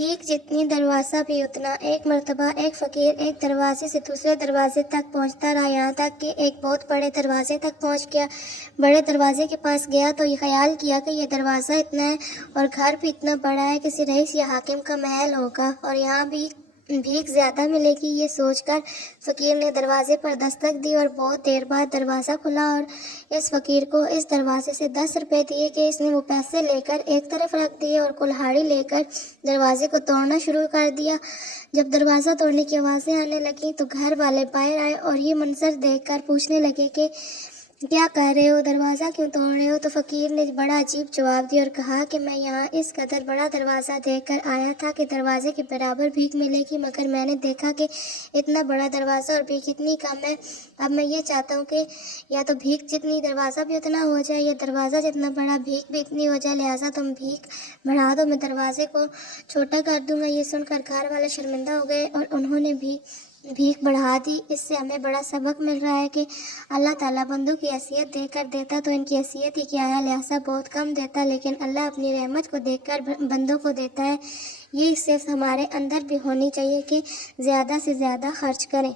بھیک جتنی دروازہ بھی اتنا۔ ایک مرتبہ ایک فقیر ایک دروازے سے دوسرے دروازے تک پہنچتا رہا، یہاں تک کہ ایک بہت بڑے دروازے تک پہنچ گیا۔ بڑے دروازے کے پاس گیا تو یہ خیال کیا کہ یہ دروازہ اتنا ہے اور گھر بھی اتنا بڑا ہے، کسی رئیس یا حاکم کا محل ہوگا اور یہاں بھی بھیک زیادہ ملے گی۔ یہ سوچ کر فقیر نے دروازے پر دستک دی اور بہت دیر بعد دروازہ کھلا اور اس فقیر کو اس دروازے سے 10 روپے دیے کہ اس نے وہ پیسے لے کر ایک طرف رکھ دیے اور کلہاڑی لے کر دروازے کو توڑنا شروع کر دیا۔ جب دروازہ توڑنے کی آوازیں آنے لگیں تو گھر والے باہر آئے اور یہ منظر دیکھ کر پوچھنے لگے کہ کیا کر رہے ہو، دروازہ کیوں توڑ رہے ہو؟ تو فقیر نے بڑا عجیب جواب دیا اور کہا کہ میں یہاں اس قدر بڑا دروازہ دیکھ کر آیا تھا کہ دروازے کے برابر بھیک ملے گی، مگر میں نے دیکھا کہ اتنا بڑا دروازہ اور بھیک اتنی کم ہے۔ اب میں یہ چاہتا ہوں کہ یا تو بھیک جتنی دروازہ بھی اتنا ہو جائے یا دروازہ جتنا بڑا بھیک بھی اتنی ہو جائے، لہٰذا تم بھیک بڑھا دو، میں دروازے کو چھوٹا کر دوں گا۔ یہ سن کر گھر والے شرمندہ ہو گئے اور انہوں نے بھی بھیک بڑھا دی۔ اس سے ہمیں بڑا سبق مل رہا ہے کہ اللہ تعالیٰ بندوں کی حیثیت دیکھ کر دیتا تو ان کی حیثیت ہی کیا ہے، لہٰذا بہت کم دیتا، لیکن اللہ اپنی رحمت کو دیکھ کر بندوں کو دیتا ہے۔ یہ صرف ہمارے اندر بھی ہونی چاہیے کہ زیادہ سے زیادہ خرچ کریں۔